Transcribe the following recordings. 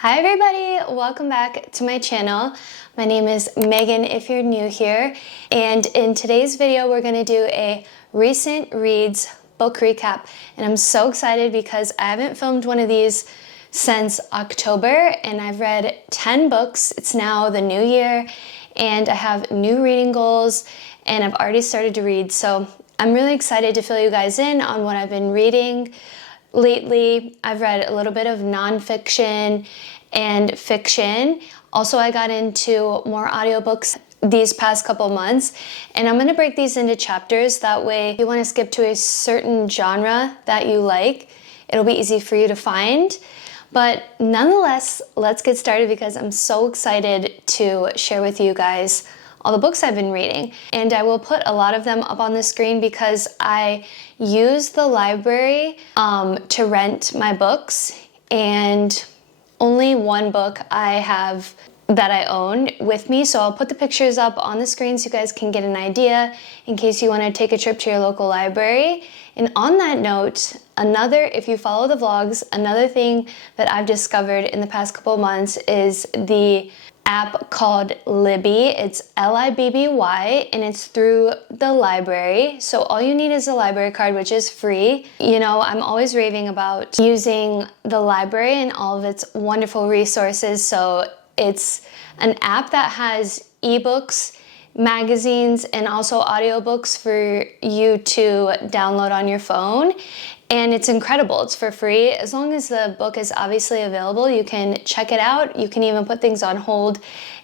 Hi everybody, welcome back to my channel. My name is Megan if you're new here, and in today's video we're going to do a recent reads book recap, and I'm so excited because I haven't filmed one of these since October and I've read 10 books. It's now the new year and I have new reading goals and I've already started to read, so I'm really excited to fill you guys in on what I've been reading. Lately, I've read a little bit of nonfiction and fiction. Also, I got into more audiobooks these past couple months, and I'm going to break these into chapters. That way, if you want to skip to a certain genre that you like, it'll be easy for you to find. But nonetheless, let's get started because I'm so excited to share with you guys all the books I've been reading. And I will put a lot of them up on the screen because I use the library to rent my books, and only one book I have that I own with me. So I'll put the pictures up on the screen so you guys can get an idea in case you want to take a trip to your local library. And on that note, if you follow the vlogs, another thing that I've discovered in the past couple months is the app called Libby. It's Libby, and it's through the library. So all you need is a library card, which is free. You know, I'm always raving about using the library and all of its wonderful resources. So it's an app that has ebooks, magazines, and also audiobooks for you to download on your phone. And it's incredible. It's for free. As long as the book is obviously available, you can check it out. You can even put things on hold.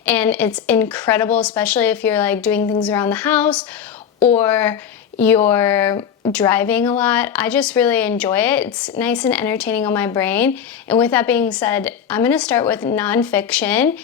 And it's incredible, especially if you're like doing things around the house or you're driving a lot. I just really enjoy it. It's nice and entertaining on my brain. And with that being said, I'm going to start with nonfiction.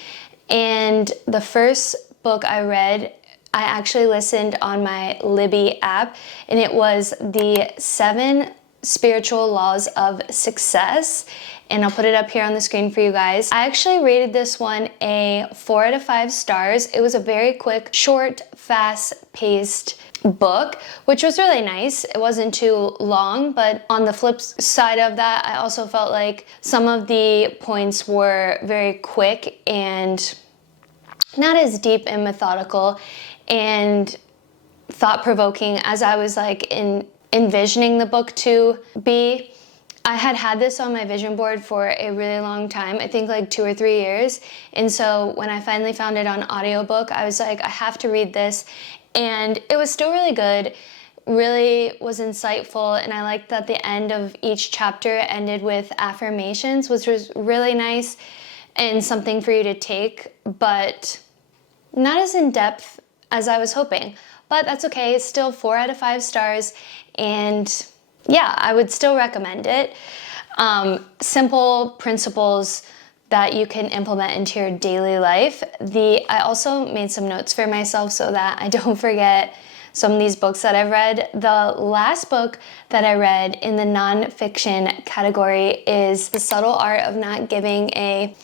And the first book I read, I actually listened on my Libby app, and it was the 7 Spiritual Laws of Success, and I'll put it up here on the screen for you guys. I actually rated this one a 4 out of 5 stars. It was a very quick, short, fast-paced book, which was really nice. It wasn't too long, but on the flip side of that, I also felt like some of the points were very quick and not as deep and methodical and thought-provoking as I was like envisioning the book to be. I had this on my vision board for a really long time, I think like 2 or 3 years. And so when I finally found it on audiobook, I was like, I have to read this. And it was still really good, really was insightful. And I liked that the end of each chapter ended with affirmations, which was really nice and something for you to take, but not as in depth as I was hoping. But that's okay, it's still 4 out of 5 stars, and yeah, I would still recommend it. Simple principles that you can implement into your daily life. I also made some notes for myself so that I don't forget some of these books that I've read. The last book that I read in the nonfiction category is The Subtle Art of Not Giving a...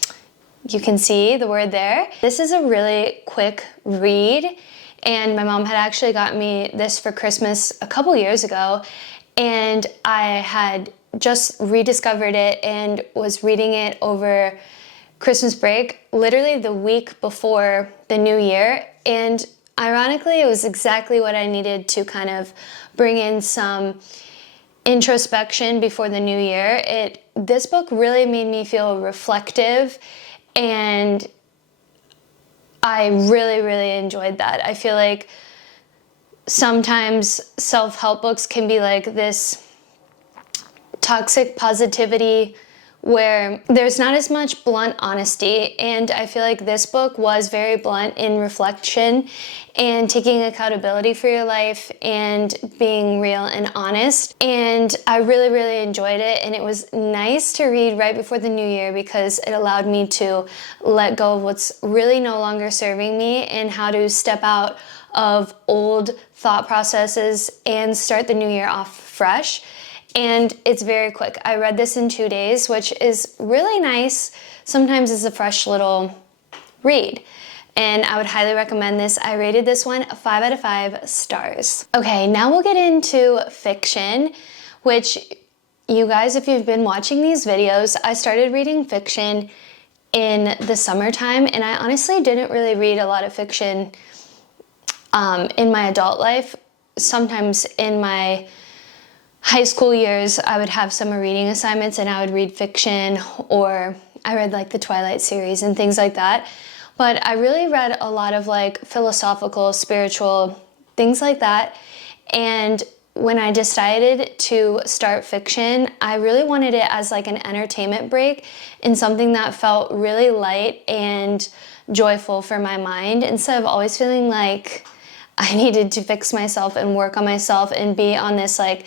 You can see the word there. This is a really quick read, and my mom had actually got me this for Christmas a couple years ago, and I had just rediscovered it and was reading it over Christmas break, literally the week before the new year. And ironically, it was exactly what I needed to kind of bring in some introspection before the new year. This book really made me feel reflective, and I really, really enjoyed that. I feel like sometimes self-help books can be like this toxic positivity where there's not as much blunt honesty, and I feel like this book was very blunt in reflection and taking accountability for your life and being real and honest. And I really, really enjoyed it, and it was nice to read right before the new year because it allowed me to let go of what's really no longer serving me and how to step out of old thought processes and start the new year off fresh. And it's very quick. I read this in 2 days, which is really nice. Sometimes it's a fresh little read. And I would highly recommend this. I rated this one 5 out of 5 stars. Okay, now we'll get into fiction, which you guys, if you've been watching these videos, I started reading fiction in the summertime, and I honestly didn't really read a lot of fiction in my adult life. Sometimes in my high school years, I would have summer reading assignments and I would read fiction, or I read like the Twilight series and things like that. But I really read a lot of like philosophical, spiritual, things like that. And when I decided to start fiction, I really wanted it as like an entertainment break and something that felt really light and joyful for my mind, instead of always feeling like I needed to fix myself and work on myself and be on this like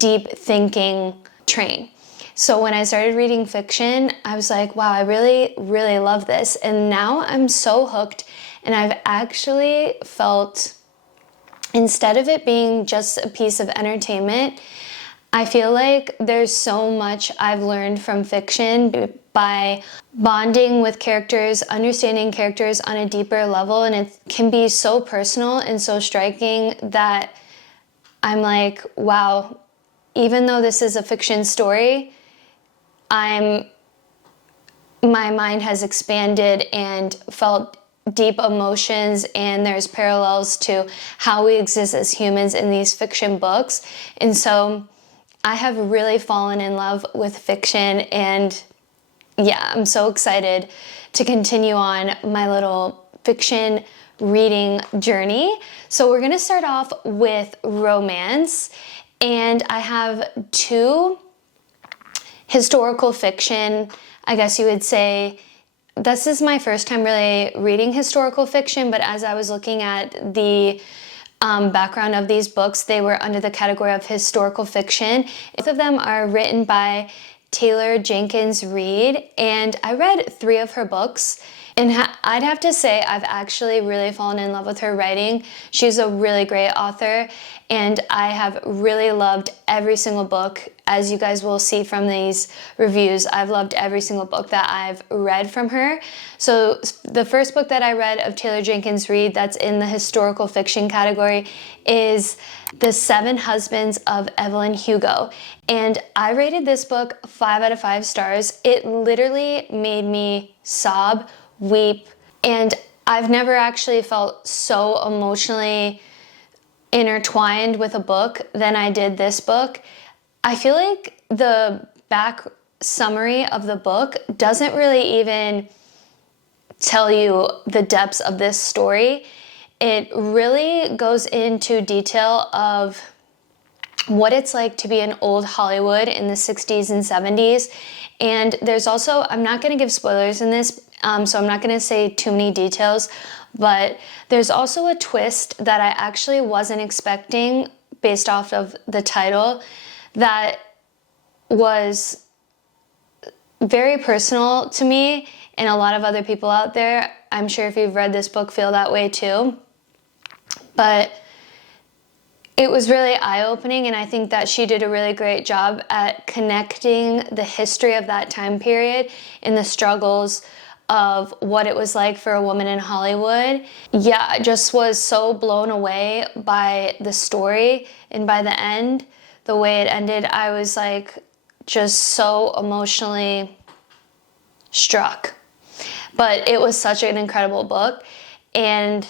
deep thinking train. So when I started reading fiction, I was like, wow, I really, really love this. And now I'm so hooked, and I've actually felt, instead of it being just a piece of entertainment, I feel like there's so much I've learned from fiction by bonding with characters, understanding characters on a deeper level, and it can be so personal and so striking that I'm like, wow, even though this is a fiction story, my mind has expanded and felt deep emotions, and there's parallels to how we exist as humans in these fiction books. And so I have really fallen in love with fiction, and yeah, I'm so excited to continue on my little fiction reading journey. So we're gonna start off with romance, and I have two historical fiction, I guess you would say. This is my first time really reading historical fiction, but as I was looking at the background of these books, they were under the category of historical fiction. Both of them are written by Taylor Jenkins Reid, and I read 3 of her books, and I'd have to say I've actually really fallen in love with her writing. She's a really great author, and I have really loved every single book. As you guys will see from these reviews, I've loved every single book that I've read from her. So the first book that I read of Taylor Jenkins Reid that's in the historical fiction category is The 7 Husbands of Evelyn Hugo. And I rated this book 5 out of 5 stars. It literally made me sob, weep, and I've never actually felt so emotionally intertwined with a book than I did this book. I feel like the back summary of the book doesn't really even tell you the depths of this story. It really goes into detail of what it's like to be in old Hollywood in the 60s and 70s. And there's also, I'm not going to give spoilers in this, so I'm not going to say too many details, but there's also a twist that I actually wasn't expecting based off of the title that was very personal to me and a lot of other people out there. I'm sure if you've read this book feel that way too. But it was really eye-opening, and I think that she did a really great job at connecting the history of that time period and the struggles of what it was like for a woman in Hollywood. Yeah, I just was so blown away by the story, and by the end, the way it ended, I was like just so emotionally struck. But it was such an incredible book, and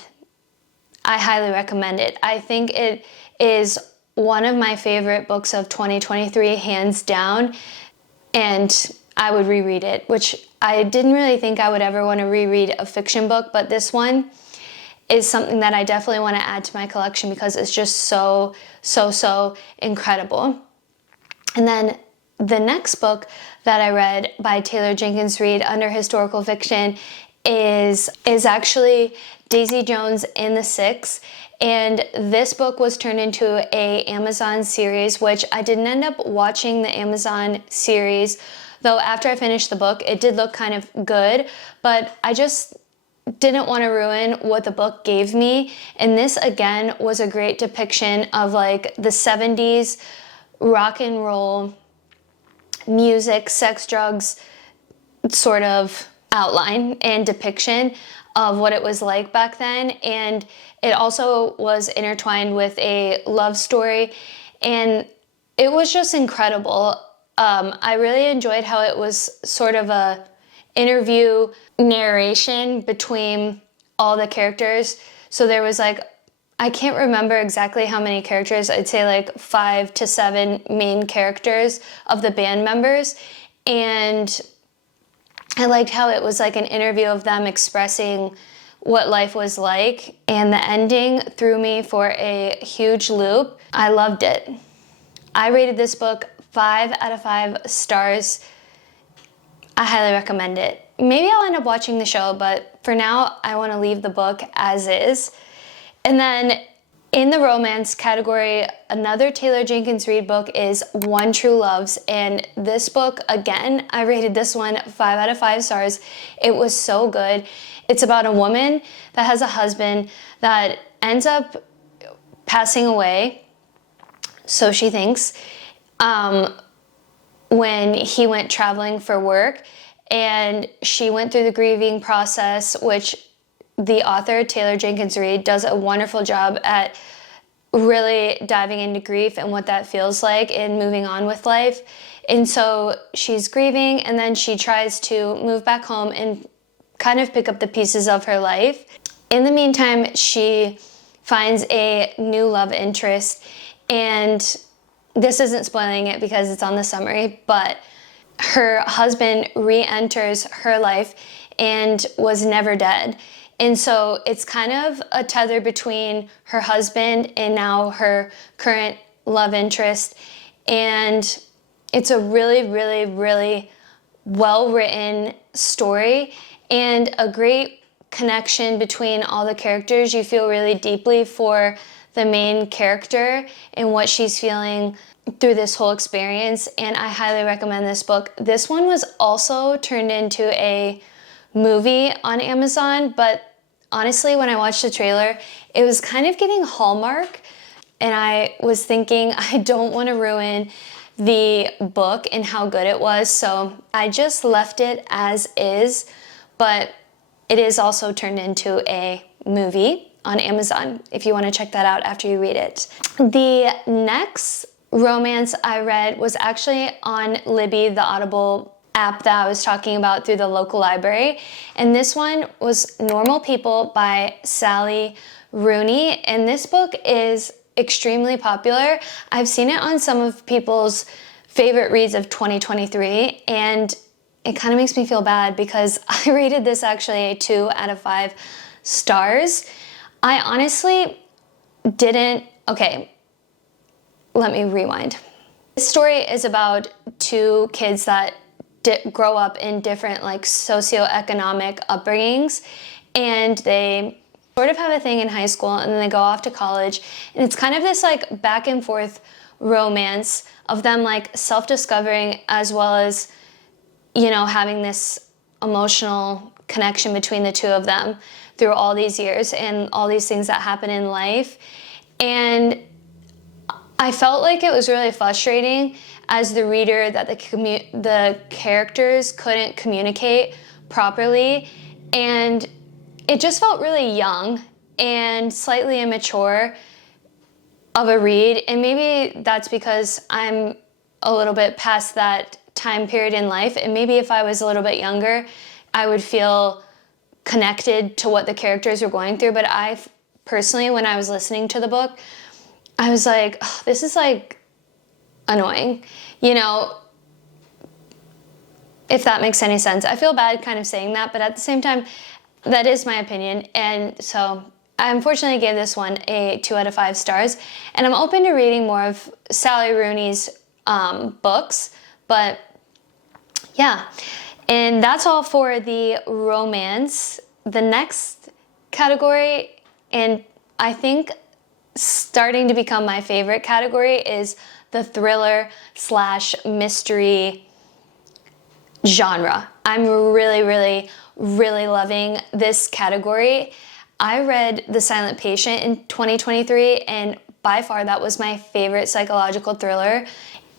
I highly recommend it. I think it is one of my favorite books of 2023, hands down, and I would reread it, which I didn't really think I would ever want to reread a fiction book, but this one is something that I definitely want to add to my collection because it's just so incredible. And then the next book that I read by Taylor Jenkins Reid under historical fiction is actually Daisy Jones and the Six. And this book was turned into a Amazon series, which I didn't end up watching the Amazon series, though after I finished the book, it did look kind of good, but I just didn't want to ruin what the book gave me. And this again was a great depiction of like the 70s rock and roll music, sex, drugs sort of outline and depiction of what it was like back then. And it also was intertwined with a love story, and it was just incredible. I really enjoyed how it was sort of a interview narration between all the characters. So there was like, I can't remember exactly how many characters, I'd say like 5 to 7 main characters of the band members. And I liked how it was like an interview of them expressing what life was like, and the ending threw me for a huge loop. I loved it. I rated this book 5 out of 5 stars. I highly recommend it. Maybe I'll end up watching the show, but for now, I want to leave the book as is. And then in the romance category, another Taylor Jenkins Reid book is One True Loves. And this book, again, I rated this one 5 out of 5 stars. It was so good. It's about a woman that has a husband that ends up passing away, so she thinks, when he went traveling for work. And she went through the grieving process, which the author, Taylor Jenkins Reid, does a wonderful job at really diving into grief and what that feels like and moving on with life. And so she's grieving, and then she tries to move back home and kind of pick up the pieces of her life. In the meantime, she finds a new love interest, and this isn't spoiling it because it's on the summary, but her husband re-enters her life and was never dead. And so it's kind of a tether between her husband and now her current love interest. And it's a really, really, really well-written story and a great connection between all the characters. You feel really deeply for the main character and what she's feeling through this whole experience, and I highly recommend this book. This one was also turned into a movie on Amazon, but honestly, when I watched the trailer, it was kind of giving Hallmark, and I was thinking, I don't want to ruin the book and how good it was, so I just left it as is, but it is also turned into a movie on Amazon if you want to check that out after you read it. The next romance I read was actually on Libby, the Audible app that I was talking about through the local library. And this one was Normal People by Sally Rooney. And this book is extremely popular. I've seen it on some of people's favorite reads of 2023. And it kind of makes me feel bad because I rated this actually a 2 out of 5 stars. I honestly didn't, okay, let me rewind. This story is about 2 kids that grow up in different like socioeconomic upbringings, and they sort of have a thing in high school and then they go off to college, and it's kind of this like back and forth romance of them like self-discovering as well as, you know, having this emotional connection between the 2 of them through all these years and all these things that happen in life. And I felt like it was really frustrating as the reader that the characters couldn't communicate properly, and it just felt really young and slightly immature of a read, and maybe that's because I'm a little bit past that time period in life, and maybe if I was a little bit younger, I would feel connected to what the characters were going through. But I personally, when I was listening to the book, I was like, oh, this is like annoying, you know, if that makes any sense. I feel bad kind of saying that, but at the same time, that is my opinion. And so I unfortunately gave this one a 2 out of 5 stars, and I'm open to reading more of Sally Rooney's books, but yeah. And that's all for the romance. The next category, and I think starting to become my favorite category, is the thriller / mystery genre. I'm really, really, really loving this category. I read The Silent Patient in 2023, and by far that was my favorite psychological thriller.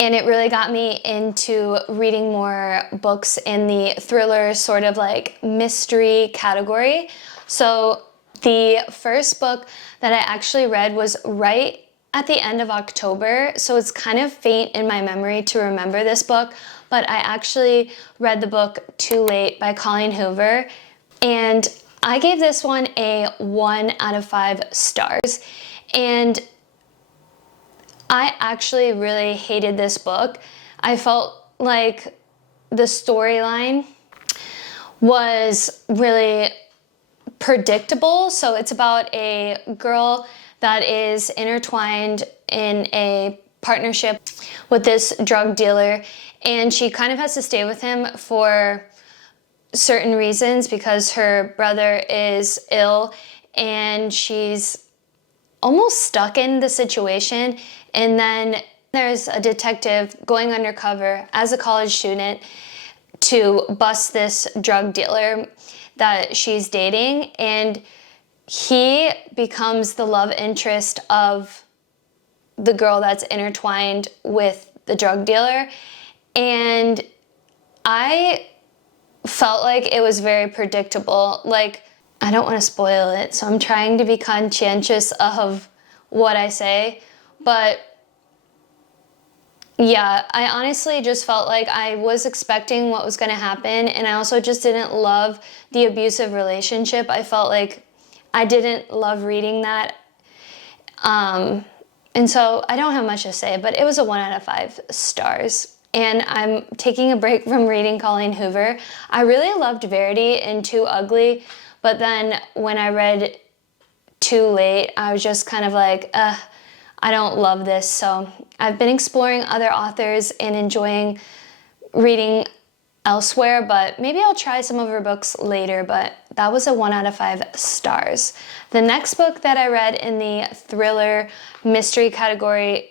And it really got me into reading more books in the thriller sort of like mystery category. So the first book that I actually read was right at the end of October, so it's kind of faint in my memory to remember this book, but I actually read the book Too Late by Colleen Hoover, and I gave this one a 1 out of 5 stars. And I actually really hated this book. I felt like the storyline was really predictable. So it's about a girl that is intertwined in a partnership with this drug dealer, and she kind of has to stay with him for certain reasons because her brother is ill and she's almost stuck in the situation. And then there's a detective going undercover as a college student to bust this drug dealer that she's dating, and he becomes the love interest of the girl that's intertwined with the drug dealer. And I felt like it was very predictable. Like, I don't want to spoil it, so I'm trying to be conscientious of what I say, but yeah, I honestly just felt like I was expecting what was going to happen, and I also just didn't love the abusive relationship. I felt like I didn't love reading that. And so I don't have much to say, but it was a 1 out of 5 stars. And I'm taking a break from reading Colleen Hoover. I really loved Verity in Too Ugly, but then when I read Too Late, I was just kind of like, I don't love this. So I've been exploring other authors and enjoying reading elsewhere, but maybe I'll try some of her books later, but that was a 1 out of 5 stars. The next book that I read in the thriller mystery category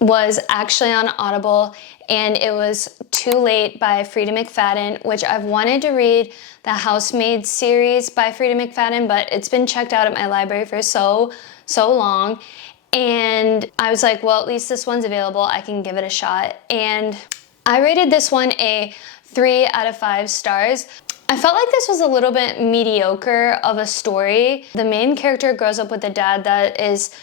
was actually on Audible, and it was Too Late by Frida McFadden, which I've wanted to read the Housemaid series by Frida McFadden, but it's been checked out at my library for so long. And I was like, well, at least this one's available. I can give it a shot. And I rated this one a 3 out of 5 stars. I felt like this was a little bit mediocre of a story. The main character grows up with a dad that is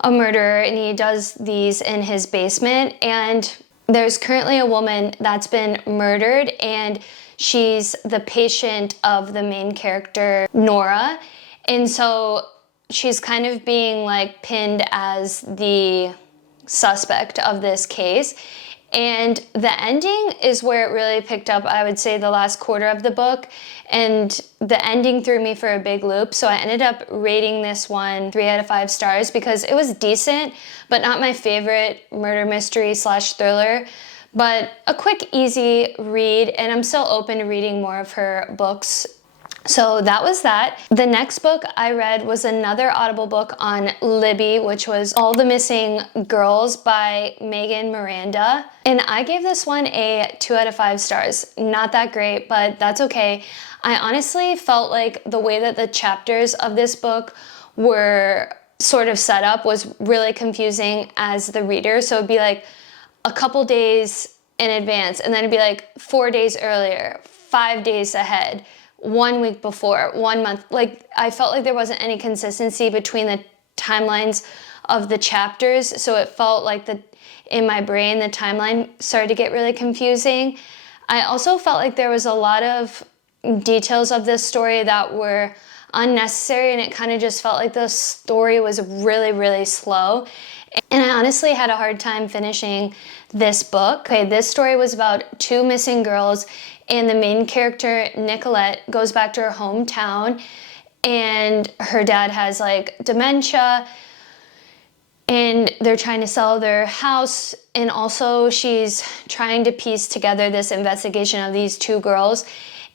a murderer, and he does these in his basement. And there's currently a woman that's been murdered, and she's the patient of the main character, Nora. And so she's kind of being like pinned as the suspect of this case. And the ending is where it really picked up, I would say, the last quarter of the book. And the ending threw me for a big loop. So I ended up rating this one 3 out of 5 stars because it was decent, but not my favorite murder mystery / thriller. But a quick, easy read, and I'm still open to reading more of her books. So that was that. The next book I read was another Audible book on Libby, which was All the Missing Girls by Megan Miranda. And I gave this one a 2 out of 5 stars. Not that great, but that's okay. I honestly felt like the way that the chapters of this book were sort of set up was really confusing as the reader. So it'd be like a couple days in advance, and then it'd be like 4 days earlier, 5 days ahead, 1 week before, 1 month. Like, I felt like there wasn't any consistency between the timelines of the chapters, so it felt like in my brain the timeline started to get really confusing. I also felt like there was a lot of details of this story that were unnecessary, and it kind of just felt like the story was really slow. And I honestly had a hard time finishing this book. Okay, this story was about 2 missing girls, and the main character, Nicolette, goes back to her hometown, and her dad has like dementia, and they're trying to sell their house, and also she's trying to piece together this investigation of these 2 girls.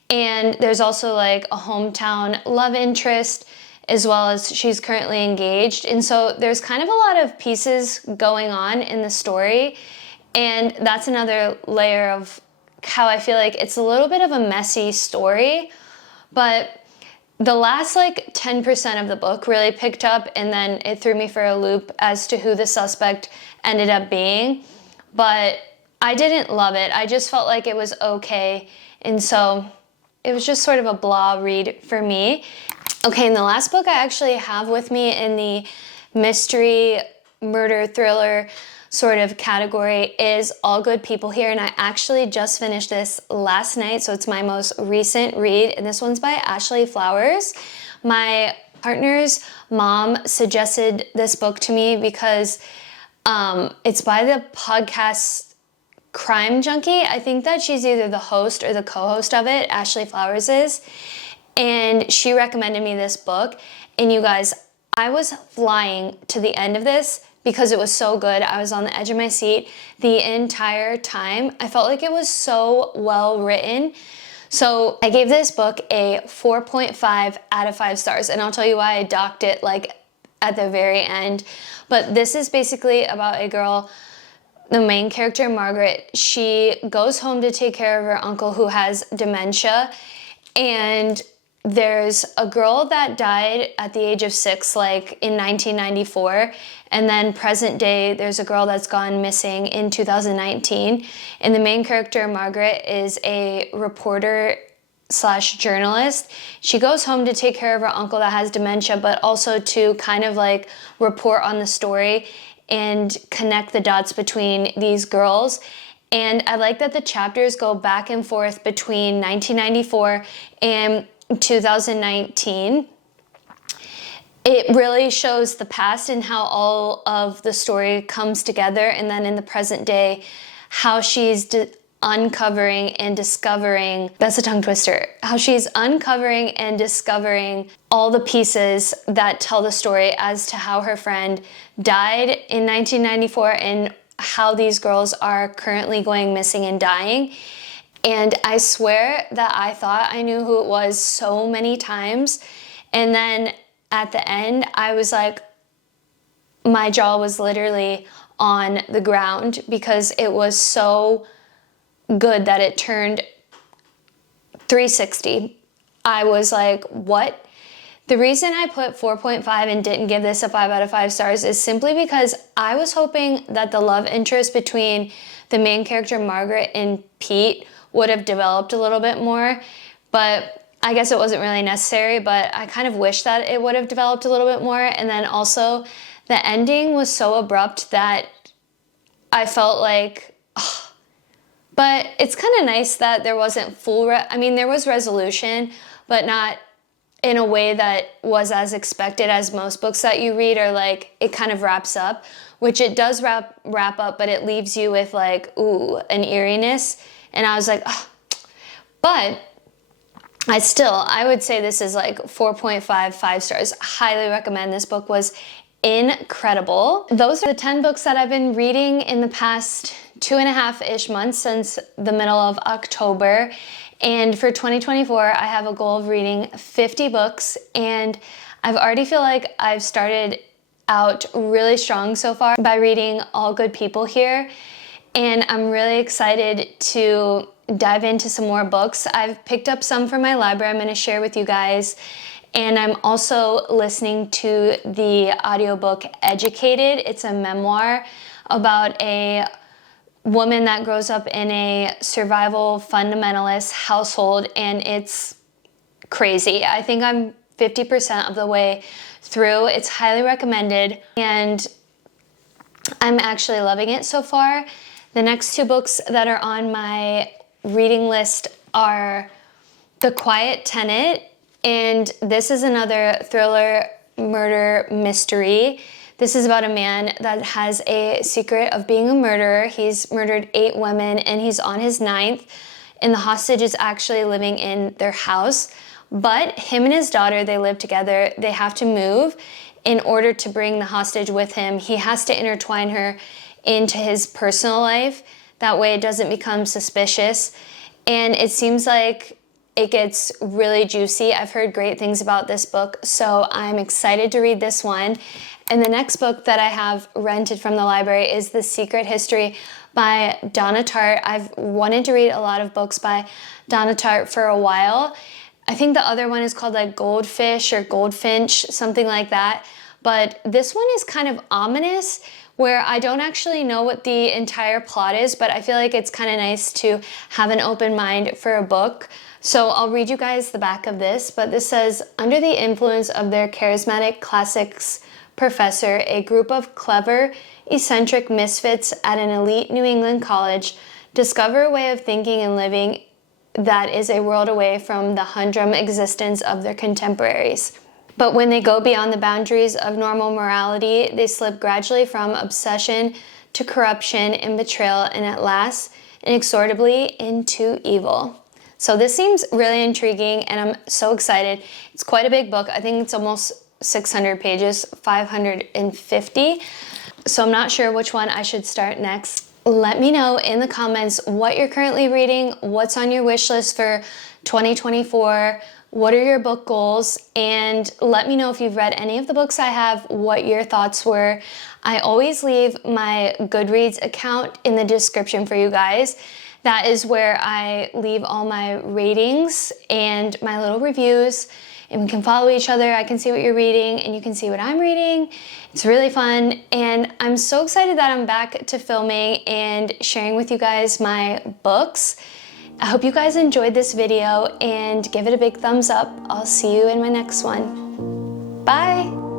And there's also like a hometown love interest, as well as she's currently engaged. And so there's kind of a lot of pieces going on in the story, and that's another layer of how I feel like it's a little bit of a messy story. But the last like 10% of the book really picked up, and then it threw me for a loop as to who the suspect ended up being. But I didn't love it. I just felt like it was okay. And so it was just sort of a blah read for me. Okay, and the last book I actually have with me in the mystery, murder, thriller sort of category is All Good People Here, and I actually just finished this last night, so it's my most recent read, and this one's by Ashley Flowers. My partner's mom suggested this book to me because it's by the podcast Crime Junkie. I think that she's either the host or the co-host of it, Ashley Flowers is, and she recommended me this book. And you guys, I was flying to the end of this because it was so good. I was on the edge of my seat the entire time. I felt like it was so well written. So I gave this book a 4.5 out of 5 stars, and I'll tell you why I docked it like at the very end. But this is basically about a girl, the main character, Margaret. She goes home to take care of her uncle who has dementia, and there's a girl that died at the age of 6, like in 1994, and then present day, there's a girl that's gone missing in 2019, and the main character, Margaret, is a reporter slash journalist. She goes home to take care of her uncle that has dementia, but also to kind of like report on the story and connect the dots between these girls. And I like that the chapters go back and forth between 1994 and 2019. It really shows the past and how all of the story comes together, and then in the present day, how she's uncovering and discovering, that's a tongue twister, how she's uncovering and discovering all the pieces that tell the story as to how her friend died in 1994 and how these girls are currently going missing and dying. And I swear that I thought I knew who it was so many times. And then at the end, I was like, my jaw was literally on the ground because it was so good that it turned 360. I was like, what? The reason I put 4.5 and didn't give this a 5 out of 5 stars is simply because I was hoping that the love interest between the main character, Margaret, and Pete would have developed a little bit more, but I guess it wasn't really necessary, but I kind of wish that it would have developed a little bit more. And then also the ending was so abrupt that I felt like, ugh. But it's kind of nice that there wasn't there was resolution, but not in a way that was as expected as most books that you read, or like it kind of wraps up, which it does wrap up, but it leaves you with like, ooh, an eeriness. And I was like, oh. But I would say this is like 4.5, 5 stars. Highly recommend. This book was incredible. Those are the 10 books that I've been reading in the past 2.5-ish months since the middle of October. And for 2024, I have a goal of reading 50 books, and I've already feel like I've started out really strong so far by reading All Good People Here. And I'm really excited to dive into some more books. I've picked up some from my library I'm going to share with you guys. And I'm also listening to the audiobook Educated. It's a memoir about a woman that grows up in a survival fundamentalist household, and it's crazy. I think I'm 50% of the way through. It's highly recommended, and I'm actually loving it so far. The next 2 books that are on my reading list are The Quiet Tenant, and this is another thriller murder mystery. This is about a man that has a secret of being a murderer. He's murdered 8 women, and he's on his 9th, and the hostage is actually living in their house. But him and his daughter, they live together. They have to move in order to bring the hostage with him. He has to intertwine her into his personal life. That way it doesn't become suspicious. And it seems like it gets really juicy. I've heard great things about this book, so I'm excited to read this one. And the next book that I have rented from the library is The Secret History by Donna Tartt. I've wanted to read a lot of books by Donna Tartt for a while. I think the other one is called like Goldfish or Goldfinch, something like that. But this one is kind of ominous, where I don't actually know what the entire plot is, but I feel like it's kind of nice to have an open mind for a book. So I'll read you guys the back of this, but this says, under the influence of their charismatic classics professor, a group of clever, eccentric misfits at an elite New England college discover a way of thinking and living that is a world away from the humdrum existence of their contemporaries. But when they go beyond the boundaries of normal morality, they slip gradually from obsession to corruption and betrayal, and at last, inexorably, into evil. So this seems really intriguing, and I'm so excited. It's quite a big book. I think it's almost 600 pages, 550. So I'm not sure which one I should start next. Let me know in the comments what you're currently reading, what's on your wish list for 2024, what are your book goals, and let me know if you've read any of the books I have, what your thoughts were. I always leave my Goodreads account in the description for you guys. That is where I leave all my ratings and my little reviews, and we can follow each other. I can see what you're reading and you can see what I'm reading. It's really fun, and I'm so excited that I'm back to filming and sharing with you guys my books. I hope you guys enjoyed this video and give it a big thumbs up. I'll see you in my next one. Bye!